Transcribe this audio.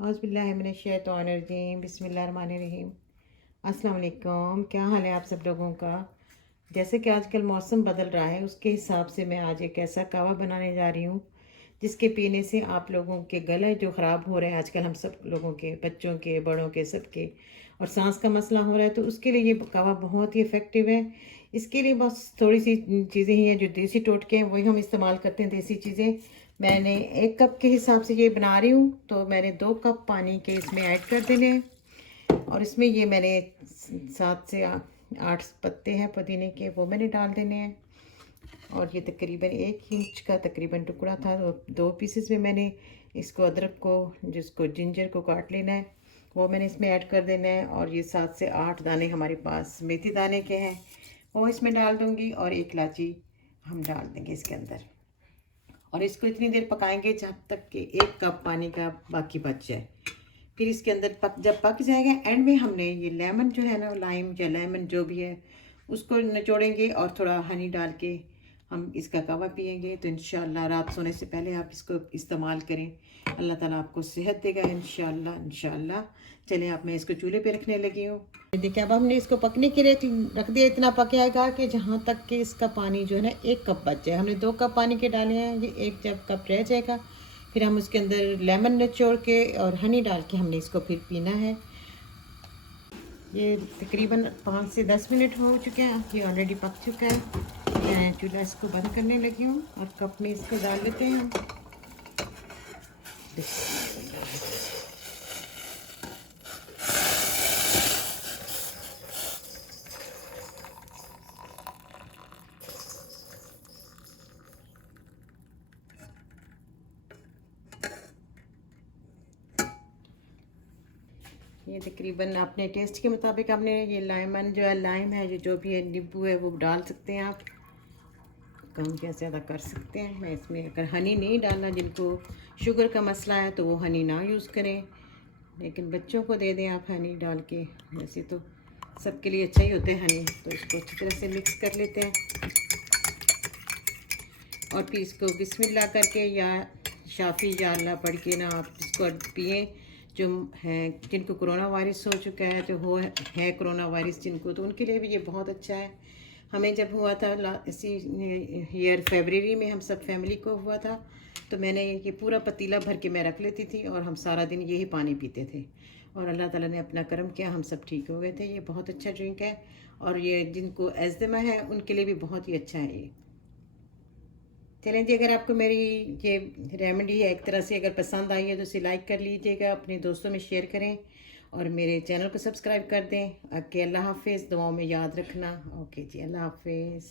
औज़ुबिल्लाहिमिनश्शैतानिर्रजीम बिस्मिल्लाहिर्रहमानिर्रहीम। अस्सलाम वालेकुम। क्या हाल है आप सब लोगों का? जैसे कि आजकल मौसम बदल रहा है, उसके हिसाब से मैं आज एक ऐसा कावा बनाने जा रही हूँ जिसके पीने से आप लोगों के गले जो ख़राब हो रहे हैं आजकल, हम सब लोगों के, बच्चों के, बड़ों के, सबके, और सांस का मसला हो रहा है, तो उसके लिए ये कावा बहुत ही इफ़ेक्टिव है। इसके लिए बस थोड़ी सी चीज़ें ही हैं जो देसी टोटके हैं, वही हम इस्तेमाल करते हैं, देसी चीज़ें। मैंने 1 कप के हिसाब से ये बना रही हूँ, तो मैंने 2 कप पानी के इसमें ऐड कर देने हैं। और इसमें ये मैंने 7 से 8 पत्ते हैं पुदीने के, वो मैंने डाल देने हैं। और ये तकरीबन 1 इंच का तकरीबन टुकड़ा था, तो 2 पीसेस में मैंने इसको, अदरक को, जिसको जिंजर को काट लेना है, वो मैंने इसमें ऐड कर देना है। और ये 7 से 8 दाने हमारे पास मेथी दाने के हैं, वो इसमें डाल दूँगी। और 1 इलायची हम डाल देंगे इसके अंदर। और इसको इतनी देर पकाएंगे जब तक कि 1 कप पानी का बाकी बच जाए। फिर इसके अंदर जब पक जाएगा, एंड में हमने ये लेमन जो है ना, लाइम या लेमन जो भी है, उसको निचोड़ेंगे और थोड़ा हनी डाल के हम इसका कावा पियेंगे। तो इंशाल्लाह रात सोने से पहले आप इसको इस्तेमाल करें, अल्लाह ताला आपको सेहत देगा इंशाल्लाह इंशाल्लाह। चलें, अब मैं इसको चूल्हे पे रखने लगी हूँ। देखिए, अब हमने इसको पकने के लिए रख दिया। इतना पक जाएगा कि जहाँ तक कि इसका पानी जो है ना 1 कप बच जाए। हमने 2 कप पानी के डाले हैं, ये एक जब कप रह जाएगा, फिर हम उसके अंदर लेमन निचोड़ के और हनी डाल के हमने इसको फिर पीना है। ये तकरीबन 5 से 10 मिनट हो चुके हैं, ये ऑलरेडी पक चुका है। मैं चूल्हा इसको बंद करने लगी हूँ और कप में इसको डाल लेते हैं हम। ये तकरीबन अपने टेस्ट के मुताबिक आपने ये लेमन जो है, लाइम है, जो भी है, नींबू है, वो डाल सकते हैं आप, कम या ज़्यादा कर सकते हैं। मैं इसमें अगर हनी नहीं डालना, जिनको शुगर का मसला है तो वो हनी ना यूज़ करें, लेकिन बच्चों को दे दें आप हनी डाल के। वैसे तो सबके लिए अच्छा ही होता है हनी। तो इसको अच्छी तरह से मिक्स कर लेते हैं और फिर इसको बिस्मिल्लाह करके या शाफ़ी या अल्लाह पढ़ के ना आप इसको पिएँ। जो हैं, जिनको कोरोना वायरस हो चुका है, जो है कोरोना वायरस जिनको, तो उनके लिए भी ये बहुत अच्छा है। हमें जब हुआ था इसी ईयर फरवरी में, हम सब फैमिली को हुआ था, तो मैंने ये पूरा पतीला भर के मैं रख लेती थी और हम सारा दिन यही पानी पीते थे। और अल्लाह ताला ने अपना करम किया, हम सब ठीक हो गए थे। ये बहुत अच्छा ड्रिंक है और ये जिनको एज़मा है उनके लिए भी बहुत ही अच्छा है ये। चलें जी, अगर आपको मेरी ये रेमेडी है एक तरह से अगर पसंद आई है तो इसे लाइक कर लीजिएगा, अपने दोस्तों में शेयर करें और मेरे चैनल को सब्सक्राइब कर दें। ओके, अल्लाह हाफिज़, दुआओं में याद रखना। ओके जी, अल्लाह हाफिज़।